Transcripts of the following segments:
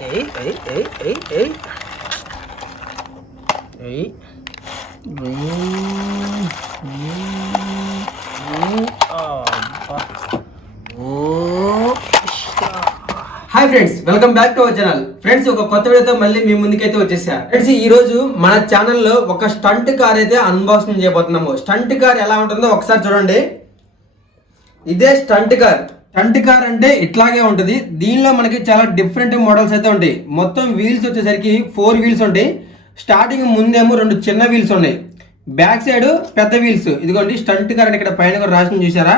ఏయ్ ఏయ్ ఏయ్ ఏయ్ ఏయ్ ఏయ్ hi friends, welcome back to our channel. Friends, ఒక కొత్త వీడియోతో మళ్ళీ మీ ముందుకైతే వచ్చేసా. ఫ్రెండ్స్, ఈ రోజు మన ఛానల్లో ఒక స్టంట్ కార్ అయితే అన్బాక్సింగ్ చేయబోతున్నాము. స్టంట్ కార్ ఎలా ఉంటుందో ఒకసారి చూడండి. ఇదే స్టంట్ కార్. స్టంట్ కార్ అంటే ఇట్లాగే ఉంటుంది. దీనిలో మనకి చాలా డిఫరెంట్ మోడల్స్ అయితే ఉంటాయి. మొత్తం వీల్స్ వచ్చేసరికి 4 వీల్స్ ఉంటాయి. స్టార్టింగ్ ముందేమో 2 చిన్న వీల్స్ ఉన్నాయి, బ్యాక్ సైడ్ పెద్ద వీల్స్. ఇదిగోండి స్టంట్ కార్ అని ఇక్కడ పైన కూడా రాసి చూసారా.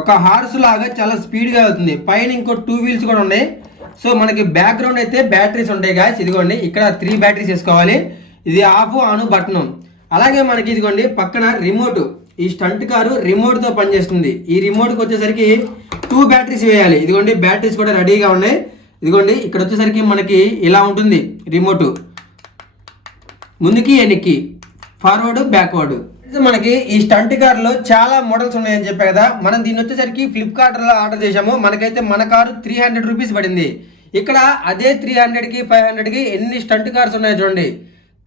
ఒక హార్స్ లాగా చాలా స్పీడ్గా వెళ్తుంది. పైన ఇంకో 2 వీల్స్ కూడా ఉన్నాయి. సో మనకి బ్యాక్గ్రౌండ్ అయితే బ్యాటరీస్ ఉంటాయి గాయస్. ఇదిగోండి ఇక్కడ 3 బ్యాటరీస్ వేసుకోవాలి. ఇది ఆఫ్ ఆన్ బటన్. అలాగే మనకి ఇదిగోండి పక్కన రిమోట్. ఈ స్టంట్ కారు రిమోట్తో పనిచేస్తుంది. ఈ రిమోట్కి వచ్చేసరికి 2 బ్యాటరీస్ వేయాలి. ఇదిగోండి బ్యాటరీస్ కూడా రెడీగా ఉన్నాయి. ఇదిగోండి ఇక్కడ వచ్చేసరికి మనకి ఇలా ఉంటుంది రిమోట్. ముందుకి వెనక్కి, ఫార్వర్డ్ బ్యాక్వర్డ్. మనకి ఈ స్టంట్ కార్ లో చాలా మోడల్స్ ఉన్నాయని చెప్పా కదా. మనం దీన్ని వచ్చేసరికి ఫ్లిప్కార్ట్ లో ఆర్డర్ చేసాము. మనకైతే మన కారు 300 రూపీస్ పడింది. ఇక్కడ అదే 300కి 500కి ఎన్ని స్టంట్ కార్స్ ఉన్నాయో చూడండి.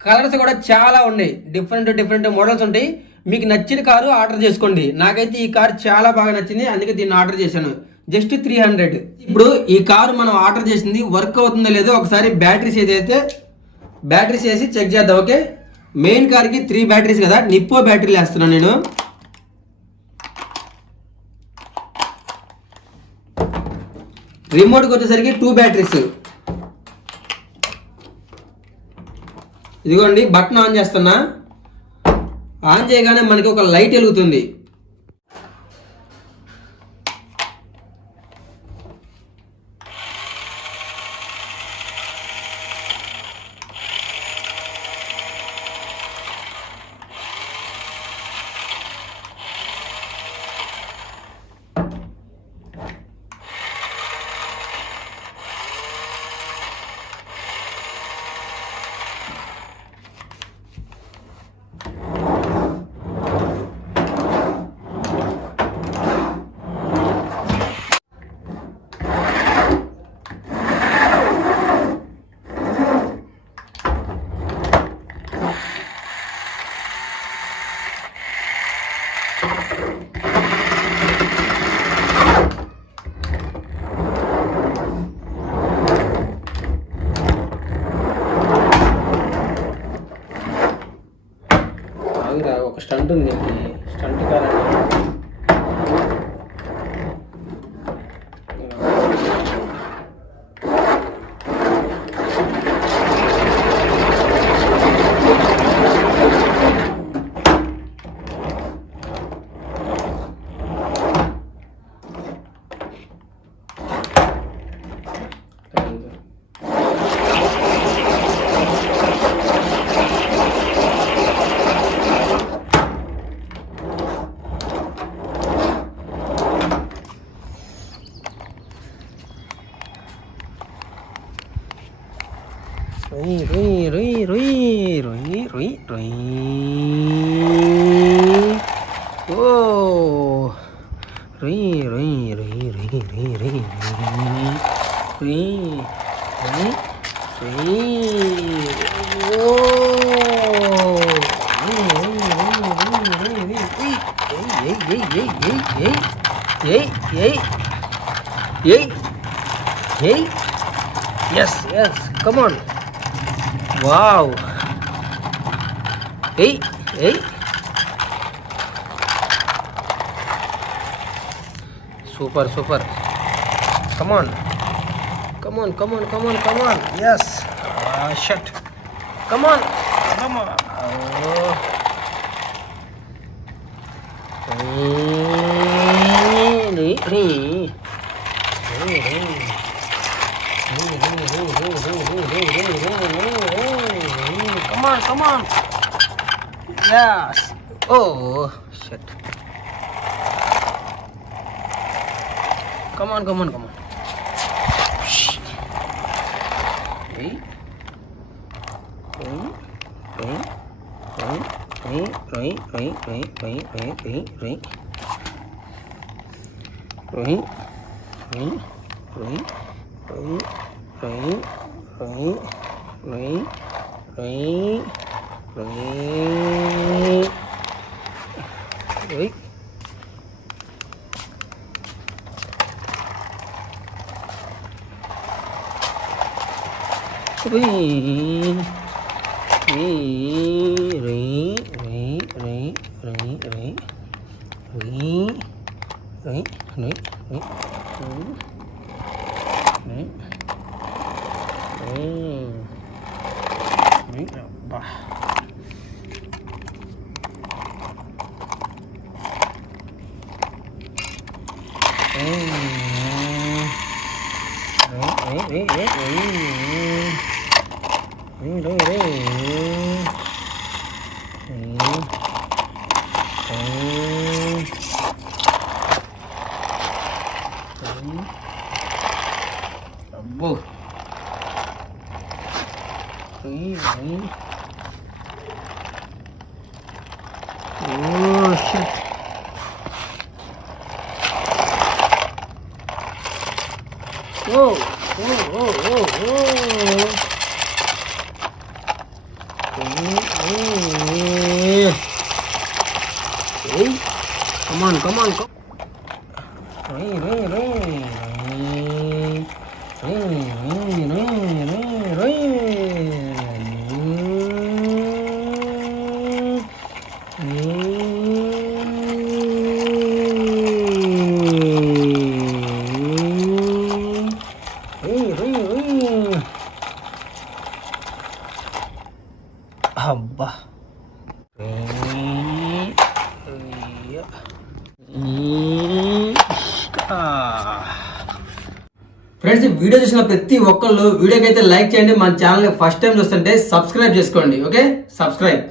కలర్స్ కూడా చాలా ఉన్నాయి. డిఫరెంట్ మోడల్స్ ఉంటాయి. మీకు నచ్చిన కారు ఆర్డర్ చేసుకోండి. నాకైతే ఈ కారు చాలా బాగా నచ్చింది, అందుకే దీన్ని ఆర్డర్ చేశాను. జస్ట్ 300. ఇప్పుడు ఈ కారు మనం ఆర్డర్ చేసింది వర్క్ అవుతుందో లేదో ఒకసారి బ్యాటరీస్ వేసి చెక్ చేద్దాం. ఓకే, మెయిన్ కార్కి 3 బ్యాటరీస్ కదా, నిప్పో బ్యాటరీలు వేస్తున్నాను నేను. రిమోట్కి వచ్చేసరికి 2 బ్యాటరీస్. ఇదిగోండి బటన్ ఆన్ చేస్తున్నా. ఆన్ చేయగానే మనకి ఒక లైట్ వెలుగుతుంది. ఒక స్టంట్ ఉంది, stunt car Yes, come on. Wow. Hey. Super. Come on. Yes. Shut. Come on. Oh. Come on. Yes. Oh, shit. Come on. Hey. అబ్బో come on. అబ్బా ఫ్రెండ్స్, ఈ వీడియో చూసిన ప్రతి ఒక్కళ్ళు వీడియోకి అయితే లైక్ చేయండి. మన ఛానల్ ఫస్ట్ టైం చూస్తుంటే సబ్స్క్రైబ్ చేసుకోండి. Okay, subscribe.